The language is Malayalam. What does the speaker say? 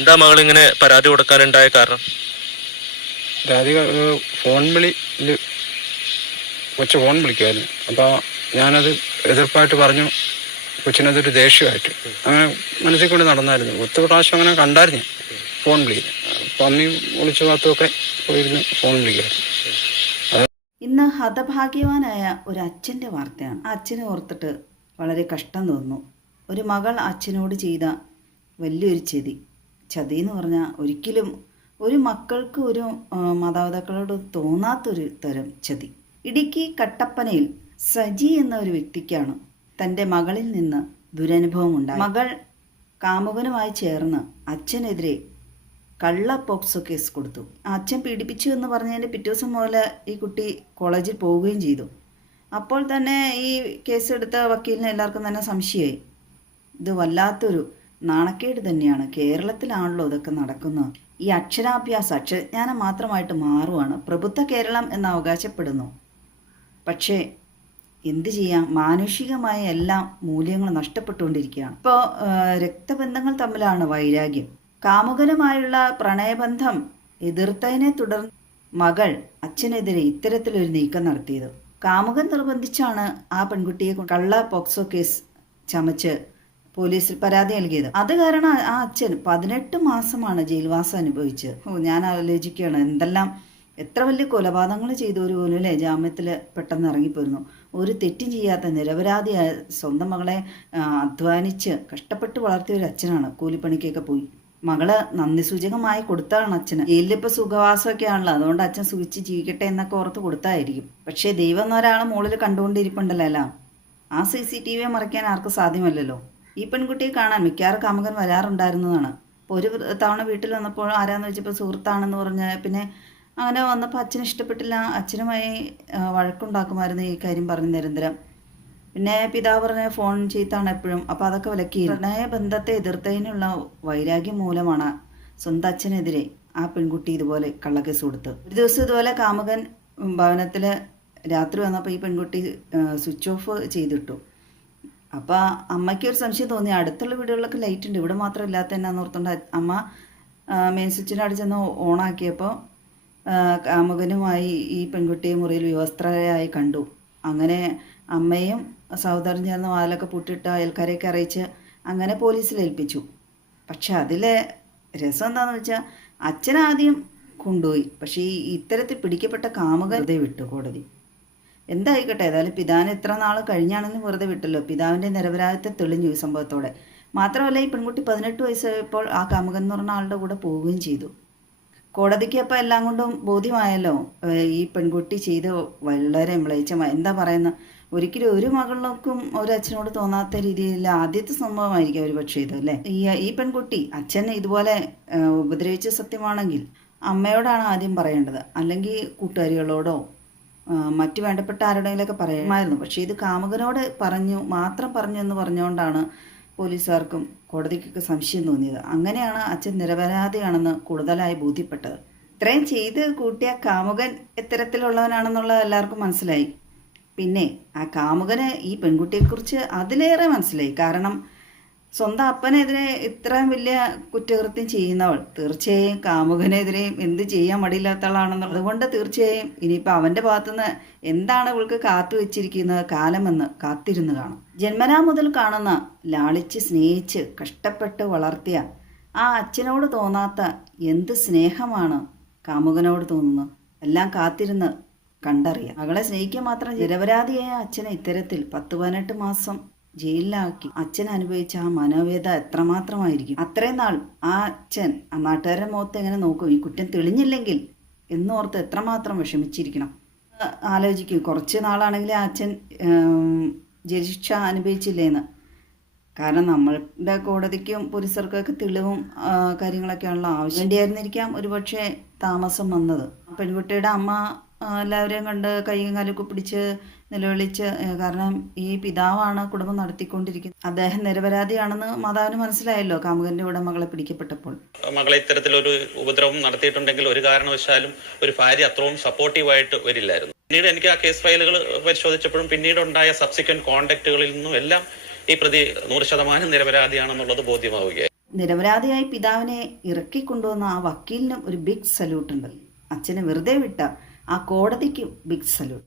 എന്താ മകൾ ഇങ്ങനെ പരാതി കൊടുക്കാനുണ്ടായ കാരണം? രാധിക ഫോൺ വിളിയിൽ കൊച്ചു ഫോൺ വിളിക്കുമായിരുന്നു. അപ്പോൾ ഞാനത് എതിർപ്പായിട്ട് പറഞ്ഞു. കൊച്ചിനതൊരു ദേഷ്യമായിട്ട് അങ്ങനെ മനസ്സിൽ കൊണ്ട് നടന്നായിരുന്നു. 10 പ്രാവശ്യം അങ്ങനെ കണ്ടായിരുന്നു ഫോൺ വിളിയിൽ. അപ്പം അമ്മയും വിളിച്ചു ഭാഗത്തുമൊക്കെ പോയിരുന്നു ഫോൺ വിളിക്കുമായിരുന്നു. ഇന്ന് ഹതഭാഗ്യവാനായ ഒരു അച്ഛൻ്റെ വാർത്തയാണ്. ആ അച്ഛനെ ഓർത്തിട്ട് വളരെ കഷ്ടം തോന്നുന്നു. ഒരു മകൾ അച്ഛനോട് ചെയ്ത വലിയൊരു ചതി എന്ന് പറഞ്ഞാൽ ഒരിക്കലും ഒരു മക്കൾക്ക് ഒരു മാതാപിതാക്കളോട് തോന്നാത്തൊരു തരം ചതി. ഇടുക്കി കട്ടപ്പനയിൽ സജി എന്ന ഒരു വ്യക്തിക്കാണ് തൻ്റെ മകളിൽ നിന്ന് ദുരനുഭവം ഉണ്ടായി. മകൾ കാമുകനുമായി ചേർന്ന് അച്ഛനെതിരെ കള്ള പോക്സോ കേസ് കൊടുത്തു. അച്ഛൻ പീഡിപ്പിച്ചു എന്ന് പറഞ്ഞതിൻ്റെ പിറ്റേ ദിവസം മുതൽ ഈ കുട്ടി കോളേജിൽ പോവുകയും ചെയ്തു. അപ്പോൾ തന്നെ ഈ കേസ് എടുത്ത വക്കീലിന് എല്ലാവർക്കും തന്നെ സംശയമായി. ഇത് വല്ലാത്തൊരു നാണക്കേട് തന്നെയാണ്. കേരളത്തിലാണല്ലോ ഇതൊക്കെ നടക്കുന്നത്. ഈ അക്ഷരജ്ഞാനം മാത്രമായിട്ട് മാറുവാണ്. പ്രബുദ്ധ കേരളം എന്ന് അവകാശപ്പെടുന്നു. പക്ഷേ എന്ത് ചെയ്യാം, മാനുഷികമായ എല്ലാ മൂല്യങ്ങളും നഷ്ടപ്പെട്ടുകൊണ്ടിരിക്കുകയാണ്. ഇപ്പോൾ രക്തബന്ധങ്ങൾ തമ്മിലാണ് വൈരാഗ്യം. കാമുകനുമായുള്ള പ്രണയബന്ധം എതിർത്തതിനെ തുടർന്ന് മകൾ അച്ഛനെതിരെ ഇത്തരത്തിലൊരു നീക്കം നടത്തിയത്. കാമുകൻ നിർബന്ധിച്ചാണ് ആ പെൺകുട്ടിയെ കള്ള പോക്സോ കേസ് ചമച്ച് പോലീസിൽ പരാതി നൽകിയത്. അത് കാരണം ആ അച്ഛൻ 18 മാസമാണ് ജയിൽവാസം അനുഭവിച്ചത്. ഞാൻ ആലോചിക്കുകയാണ്, എന്തെല്ലാം എത്ര വലിയ കൊലപാതകങ്ങൾ ചെയ്തവർ പോലും അല്ലേ ജാമ്യത്തിൽ പെട്ടെന്ന് ഇറങ്ങിപ്പോയിരുന്നു. ഒരു തെറ്റും ചെയ്യാത്ത നിരപരാധിയായ സ്വന്തം മകളെ അധ്വാനിച്ച് കഷ്ടപ്പെട്ട് വളർത്തിയ ഒരു അച്ഛനാണ്. കൂലിപ്പണിക്കൊക്കെ പോയി മകള് നന്ദി സൂചകമായി കൊടുത്താണ് അച്ഛന്. ജയിലിലിപ്പോൾ സുഖവാസമൊക്കെ ആണല്ലോ, അതുകൊണ്ട് അച്ഛൻ സുഖിച്ച് ജീവിക്കട്ടെ എന്നൊക്കെ ഓർത്ത് കൊടുത്തായിരിക്കും. പക്ഷേ ദൈവം എന്നൊരാൾ മുകളിൽ കണ്ടുകൊണ്ടിരിപ്പുണ്ടല്ലോ എല്ലാം. ആ CCTV മറയ്ക്കാൻ ആർക്കും സാധ്യമല്ലല്ലോ. ഈ പെൺകുട്ടിയെ കാണാൻ മിക്കവാറും കാമുകൻ വരാറുണ്ടായിരുന്നതാണ്. അപ്പോൾ ഒരു തവണ വീട്ടിൽ വന്നപ്പോൾ ആരാന്ന് വെച്ചപ്പോൾ സുഹൃത്താണെന്ന് പറഞ്ഞ് പിന്നെ അങ്ങനെ വന്നപ്പോൾ അച്ഛന് ഇഷ്ടപ്പെട്ടില്ല. അച്ഛനുമായി വഴക്കുണ്ടാക്കുമായിരുന്നു ഈ കാര്യം പറഞ്ഞ് നിരന്തരം. പിന്നെ പിതാവ് പറഞ്ഞ ഫോൺ ചെയ്താണ് എപ്പോഴും. അപ്പോൾ അതൊക്കെ വിലക്കി. പ്രണയബന്ധത്തെ എതിർത്തതിനുള്ള വൈരാഗ്യം മൂലമാണ് സ്വന്തം അച്ഛനെതിരെ ആ പെൺകുട്ടി ഇതുപോലെ കള്ളക്കേസ് കൊടുത്ത്. ഒരു ദിവസം ഇതുപോലെ കാമുകൻ ഭവനത്തിൽ രാത്രി വന്നപ്പോൾ ഈ പെൺകുട്ടി സ്വിച്ച് ഓഫ് ചെയ്തിട്ടു. അപ്പോൾ അമ്മയ്ക്ക് ഒരു സംശയം തോന്നി, അടുത്തുള്ള വീടുകളിലൊക്കെ ലൈറ്റ് ഉണ്ട്, ഇവിടെ മാത്രം ഇല്ലാത്ത എന്നാന്ന് ഓർത്തുകൊണ്ട് അമ്മ മെയിൻ സ്വിച്ചിൻ്റെ അവിടെ ചെന്ന് ഓണാക്കിയപ്പോൾ കാമുകനുമായി ഈ പെൺകുട്ടിയെ മുറിയിൽ വിവസ്ത്രയായി കണ്ടു. അങ്ങനെ അമ്മയും സഹോദരൻ ചേർന്ന് വാതിലൊക്കെ പൂട്ടിയിട്ട് അയൽക്കാരെയൊക്കെ അറിയിച്ച് അങ്ങനെ പോലീസിൽ ഏൽപ്പിച്ചു. പക്ഷെ അതിലെ രസം എന്താണെന്ന് വെച്ചാൽ അച്ഛൻ ആദ്യം കൊണ്ടുപോയി. പക്ഷേ ഈ ഇത്തരത്തിൽ പിടിക്കപ്പെട്ട കാമുകൻ വെറുതെ വിട്ടു കോടതി. എന്തായിക്കട്ടെ, ഏതായാലും പിതാവിന് എത്ര നാൾ കഴിഞ്ഞാണെങ്കിലും വെറുതെ വിട്ടല്ലോ. പിതാവിൻ്റെ നിരപരാധിത്വം തെളിഞ്ഞു ഈ സംഭവത്തോടെ. മാത്രമല്ല ഈ പെൺകുട്ടി 18 വയസ്സായപ്പോൾ ആ കാമുകൻ എന്ന് പറഞ്ഞ ആളുടെ കൂടെ പോവുകയും ചെയ്തു. കോടതിക്ക് അപ്പോൾ എല്ലാം കൊണ്ടും ബോധ്യമായല്ലോ ഈ പെൺകുട്ടി ചെയ്ത് വളരെ മ്ലേച്ഛമായി. എന്താ പറയുന്നത്, ഒരിക്കലും ഒരു മകളിലും ഒരു അച്ഛനോട് തോന്നാത്ത രീതിയിൽ ആദ്യത്തെ സംഭവമായിരിക്കും ഒരു പക്ഷേ ഇത് അല്ലേ. ഈ പെൺകുട്ടി അച്ഛൻ ഇതുപോലെ ഉപദ്രവിച്ച സത്യമാണെങ്കിൽ അമ്മയോടാണ് ആദ്യം പറയേണ്ടത്, അല്ലെങ്കിൽ കൂട്ടുകാരികളോടോ മറ്റു വേണ്ടപ്പെട്ട ആരുടെയെങ്കിലൊക്കെ പറയുമായിരുന്നു. പക്ഷേ ഇത് കാമുകനോട് മാത്രം പറഞ്ഞു എന്ന് പറഞ്ഞുകൊണ്ടാണ് പോലീസുകാർക്കും കോടതിക്കൊക്കെ സംശയം തോന്നിയത്. അങ്ങനെയാണ് അച്ഛൻ നിരപരാധിയാണെന്ന് കൂടുതലായി ബോധ്യപ്പെട്ടത്. ഇത്രയും ചെയ്ത് കൂട്ടിയ കാമുകൻ ഇത്തരത്തിലുള്ളവനാണെന്നുള്ളത് എല്ലാവർക്കും മനസ്സിലായി. പിന്നെ ആ കാമുകന് ഈ പെൺകുട്ടിയെക്കുറിച്ച് അതിലേറെ മനസ്സിലായി. കാരണം സ്വന്തം അപ്പനെതിരെ ഇത്രയും വലിയ കുറ്റകൃത്യം ചെയ്യുന്നവൾ തീർച്ചയായും കാമുകനെതിരെയും എന്ത് ചെയ്യാൻ മടിയില്ലാത്തവളാണെന്നുള്ളത് കൊണ്ട് തീർച്ചയായും ഇനിയിപ്പോൾ അവൻ്റെ ഭാഗത്തുനിന്ന് എന്താണ് ഇവൾക്ക് കാത്തു വെച്ചിരിക്കുന്നത് കാലമെന്ന് കാത്തിരുന്ന് കാണും. ജന്മനാ മുതൽ കാണുന്ന, ലാളിച്ച് സ്നേഹിച്ച് കഷ്ടപ്പെട്ട് വളർത്തിയ ആ അച്ഛനോട് തോന്നാത്ത എന്ത് സ്നേഹമാണ് കാമുകനോട് തോന്നുന്നത്, എല്ലാം കാത്തിരുന്ന് കണ്ടറിയാം. മകളെ സ്നേഹിക്കാൻ മാത്രം നിരപരാധിയായ അച്ഛനെ ഇത്തരത്തിൽ 10-18 മാസം ജയിലിലാക്കി അച്ഛൻ അനുഭവിച്ച ആ മനോവേദന എത്രമാത്രമായിരിക്കും. അത്രയും നാൾ ആ അച്ഛൻ ആ നാട്ടുകാരുടെ മുഖത്ത് എങ്ങനെ നോക്കും, ഈ കുറ്റം തെളിഞ്ഞില്ലെങ്കിൽ എന്നോർത്ത് എത്രമാത്രം വിഷമിച്ചിരിക്കണം ആലോചിക്കും. കുറച്ച് നാളാണെങ്കിൽ ആ അച്ഛൻ ജയിൽ ശിക്ഷ അനുഭവിച്ചില്ലേന്ന്. കാരണം നമ്മളുടെ കോടതിക്കും പോലീസുകാർക്കൊക്കെ തെളിവും കാര്യങ്ങളൊക്കെയാണല്ലോ ആവശ്യം. വേണ്ടിയായിരുന്നിരിക്കാം ഒരുപക്ഷെ താമസം വന്നത്. പെൺകുട്ടിയുടെ അമ്മ എല്ലാവരെയും കണ്ട് കൈയും കാലൊക്കെ പിടിച്ച് നിലവിളിച്ച്, കാരണം ഈ പിതാവാണ് കുടുംബം നടത്തിക്കൊണ്ടിരിക്കുന്നത്, അദ്ദേഹം നിരപരാധിയാണെന്ന് മാതാവിന് മനസ്സിലായല്ലോ കാമുകന്റെ കൂടെ മകളെ പിടിക്കപ്പെട്ടപ്പോൾ. മകളെ ഇത്തരത്തിലൊരു ഉപദ്രവം നടത്തിയിട്ടുണ്ടെങ്കിൽ ഒരു കാരണവശാലും ഒരു ഭാര്യ അത്രയും സപ്പോർട്ടീവായിട്ട് വരില്ലായിരുന്നു. പിന്നീട് എനിക്ക് ആ കേസ് ഫയലുകൾ പരിശോധിച്ചപ്പോഴും പിന്നീട് ഉണ്ടായ സബ്സിക്വന്റ് കോണ്ടാക്റ്റുകളിൽ നിന്നും എല്ലാം ഈ പ്രതി 100% നിരപരാധിയാണെന്നുള്ളത് ബോധ്യമാവുകയായി. നിരപരാധിയായി പിതാവിനെ ഇറക്കിക്കൊണ്ടുവന്ന ആ വക്കീലിനും ഒരു ബിഗ് സല്യൂട്ട് ഉണ്ട്. അച്ഛനെ വെറുതെ വിട്ട ആ കോടതിക്കും ബിഗ് സല്യൂട്ട്.